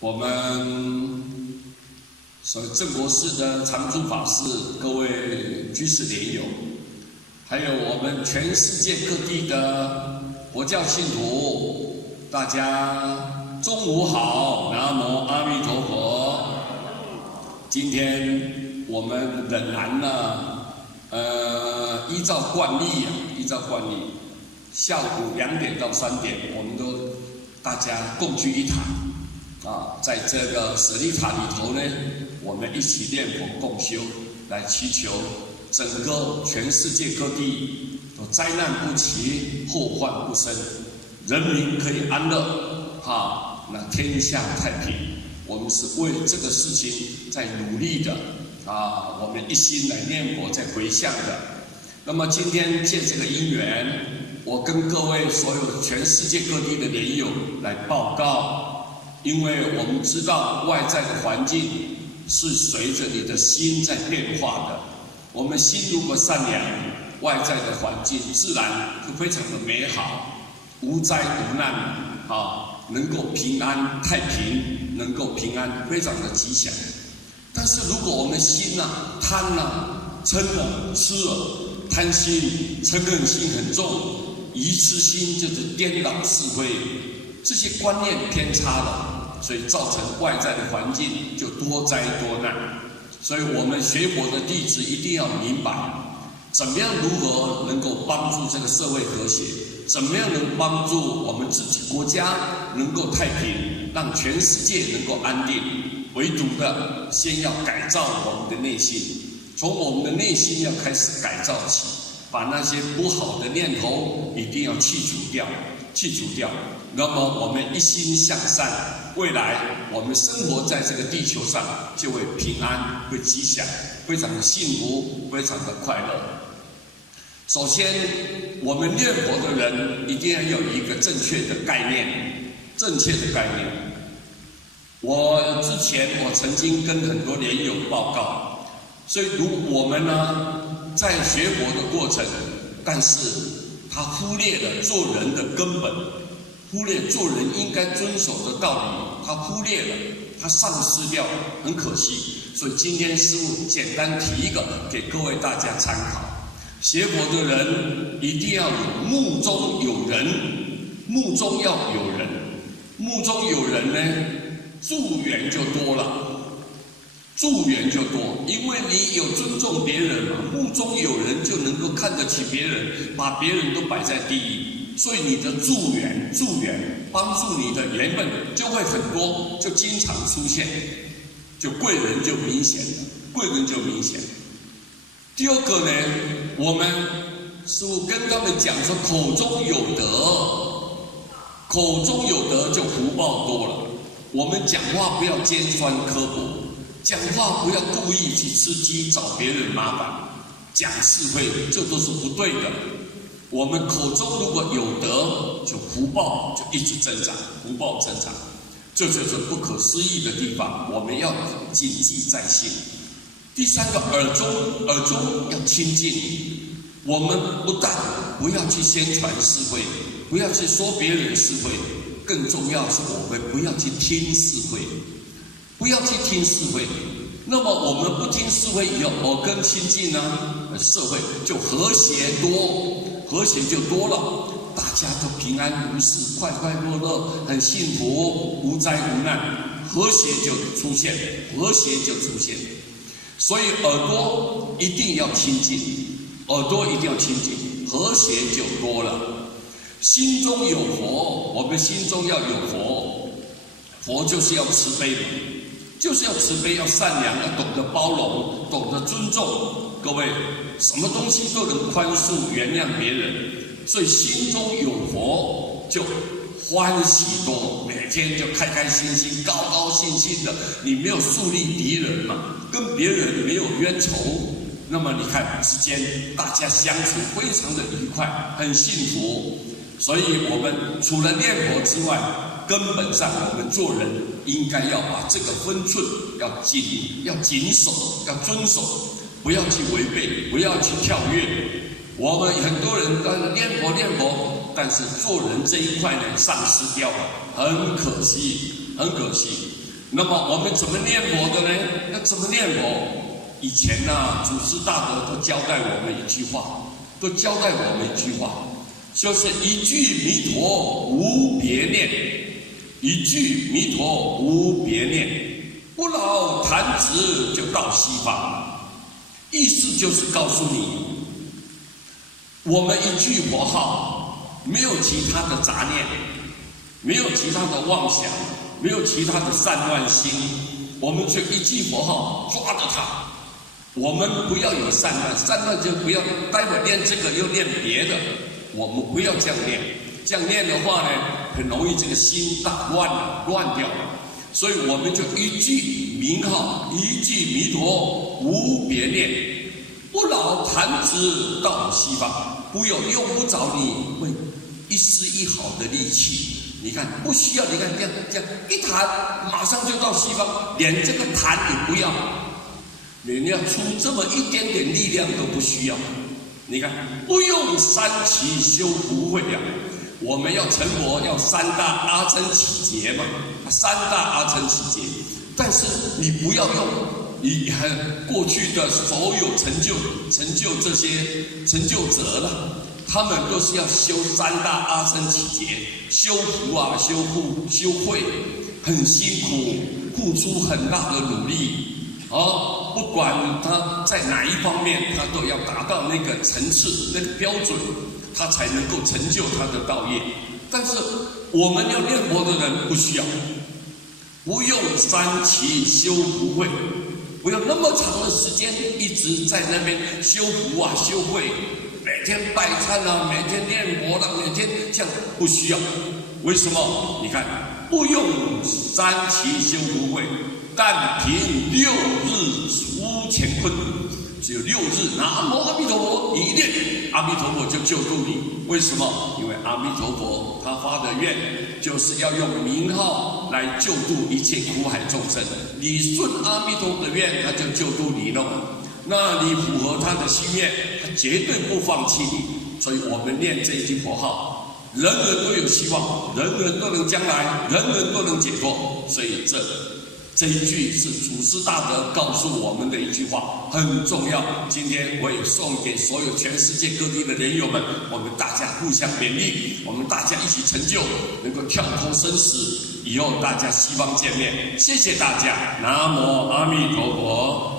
我们所谓正国寺的常住法师、各位居士莲友，还有我们全世界各地的佛教信徒，大家中午好，南无阿弥陀佛。今天我们仍然呢，依照惯例，下午2点到3点，我们都大家共聚一堂。在这个舍利塔里头呢，我们一起念佛共修，来祈求整个全世界各地都灾难不起，后患不生，人民可以安乐，那天下太平。我们是为这个事情在努力的，我们一心来念佛，在回向的。那么今天借这个因缘，我跟各位所有全世界各地的莲友来报告。因为我们知道外在的环境是随着你的心在变化的，我们心如果善良，外在的环境自然就非常的美好，无灾无难，能够平安太平，能够平安，非常的吉祥。但是如果我们心贪嗔了、痴了，贪心、嗔恨心很重，愚痴心就是颠倒是非。这些观念偏差了，所以造成外在的环境就多灾多难。所以我们学佛的弟子一定要明白，怎么样如何能够帮助这个社会和谐，怎么样能帮助我们自己国家能够太平，让全世界能够安定。唯独的，先要改造我们的内心，从我们的内心要开始改造起，把那些不好的念头一定要去除掉。那么我们一心向善，未来我们生活在这个地球上就会平安，会吉祥，非常的幸福，非常的快乐。首先，我们念佛的人一定要有一个正确的概念。我之前曾经跟很多莲友报告，所以我们呢在学佛的过程，但是他忽略了做人的根本，忽略做人应该遵守的道理，他忽略了，他丧失掉，很可惜。所以今天师父简单提一个给各位大家参考：学佛的人一定要有目中有人，目中要有人，目中有人呢，助缘就多了。因为你有尊重别人嘛，目中有人就能够看得起别人，把别人都摆在第一，所以你的助缘帮助你的缘分就会很多，就经常出现，就贵人就明显了。第二个呢，我们师父跟他们讲说，口中有德就福报多了。我们讲话不要尖酸刻薄，讲话不要故意去吃鸡找别人麻烦，讲是非，这都是不对的。我们口中如果有德，就福报就一直增长，这就是不可思议的地方，我们要谨记在心。第三个，耳中要清净，我们不但不要去宣传是非，不要去说别人是非，更重要是我们不要去听是非。那么我们不听是非以后，耳根清净呢，社会就和谐就多了，大家都平安无事，快快乐乐，很幸福，无灾无难，和谐就出现。所以耳朵一定要清净，和谐就多了。心中有佛，我们心中要有佛，佛就是要慈悲嘛，要善良，要懂得包容，懂得尊重。各位，什么东西都能宽恕原谅别人，所以心中有佛就欢喜多，每天就开开心心、高高兴兴的。你没有树立敌人嘛，跟别人没有冤仇，那么你看之间大家相处非常的愉快，很幸福。所以我们除了念佛之外，根本上我们做人应该要把这个分寸要谨守，要遵守，不要去违背，不要去跳跃。我们很多人念佛，但是做人这一块呢丧失掉了，很可惜。那么我们怎么念佛的呢？那怎么念佛？以前呢，祖师大德都交代我们一句话，就是一句弥陀无别念，一句弥陀无别念，不老弹指就到西方。意思就是告诉你，我们一句佛号，没有其他的杂念，没有其他的妄想，没有其他的散乱心，我们就一句佛号抓着它。我们不要有散乱就不要待会念这个又念别的，我们不要这样念。这样念的话呢，很容易这个心大乱掉。所以我们就一句名号，一句弥陀无别念，不老弹指到西方，用不着你会一丝一毫的力气。你看不需要，你看这样一弹，马上就到西方，连这个弹也不要。你要出这么一点点力量都不需要，你看不用三期修不会了。我们要成佛，要三大阿僧祇劫嘛，三大阿僧祇劫。但是你不要用你过去的所有成就这些成就者了，他们都是要修三大阿僧祇劫，修福啊，修护，修慧，很辛苦，付出很大的努力。不管他在哪一方面，他都要达到那个层次、那个标准，他才能够成就他的道业。但是我们要念佛的人不需要，不用三期修福慧，不用那么长的时间一直在那边修福啊、修慧，每天拜忏啊，每天念佛啦，每天这样不需要。为什么？你看，不用三期修福慧。但凭6日出乾坤，只有6日，南无阿弥陀佛一念，阿弥陀佛就救度你。为什么？因为阿弥陀佛他发的愿，就是要用名号来救度一切苦海众生。你顺阿弥陀的愿，他就救度你了。那你符合他的心愿，他绝对不放弃你。所以我们念这一句佛号，人人都有希望，人人都能将来，人人都能解脱。所以这一句是祖师大德告诉我们的一句话，很重要。今天我也送给所有全世界各地的莲友们，我们大家互相勉励，我们大家一起成就，能够跳脱生死，以后大家西方见面。谢谢大家，南无阿弥陀佛。